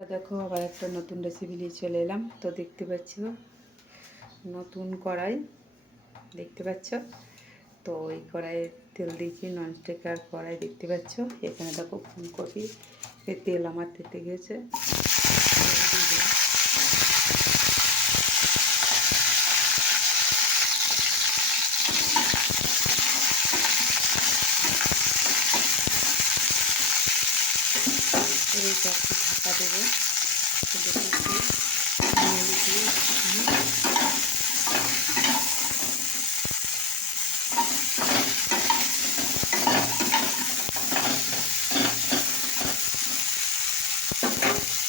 দেখো আবার একটা নতুন রেসিপি নিয়ে চলে এলাম। তো দেখতে পাচ্ছ নতুন কড়াই, দেখতে পাচ্ছ তো এই কড়াইয়ে তেল দিয়েছি, ননস্টিকার কড়াই দেখতে পাচ্ছ। এখানে দেখো ফুলকপি, তেল আমার তেতে গেছে। এই চারটি ঢাকা দেবো,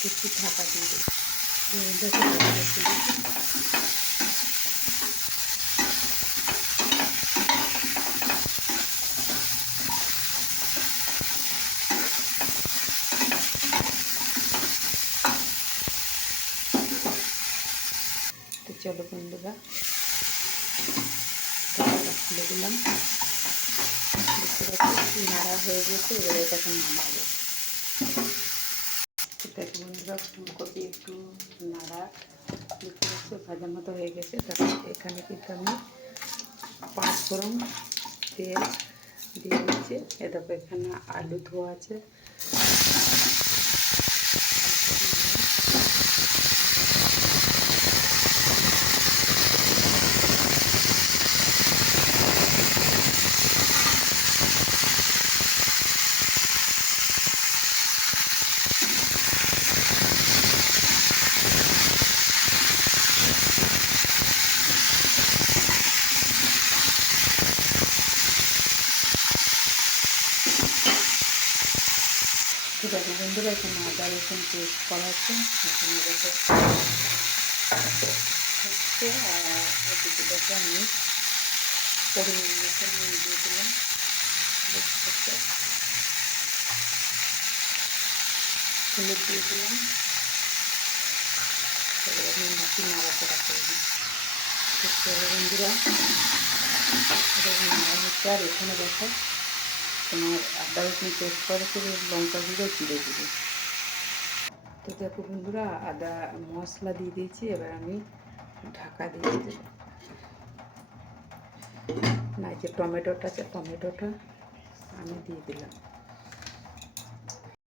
একটু ঢাকা দিয়ে দেবো। তো চলো বন্ধুরা, খুলে দিলাম। দেখতে পাচ্ছি নাড়া হয়ে গেছে, এবারে এটাকে নামাবো। দেখো বন্ধুরা, ফুলকপি একটু নাড়া দেখতে পাচ্ছি ভাজার মতো হয়ে গেছে। তারপর এখানে কিন্তু আমি 5 ফোড়ন তেল দিয়ে দিচ্ছি। এরপর এখানে আলু ধোয়া আছে, তো দেখো বন্ধুরা, এখানে আদা রসুন পেস্ট করা আছে। এখানে দেখো হচ্ছে, আর এদিকে দেখো আমি পরিমাণ মতো নুন দিয়ে দিলাম। দেখতে পাচ্ছি হলুদ দিয়ে দিলাম। এবার আমি নাড়াচাড়া করে দিই। চলো বন্ধুরা, নাড়া হচ্ছে। আর এখানে দেখো তোমার আদা রসুন পেস্ট করে করে লঙ্কা গুঁড়ো জিরে গুঁড়ো। তো দেখো বন্ধুরা, আদা মশলা দিয়ে দিয়েছি। এবার আমি ঢাকা দিয়ে দেব। না, যে টমেটোটা আছে, টমেটোটা আমি দিয়ে দিলাম।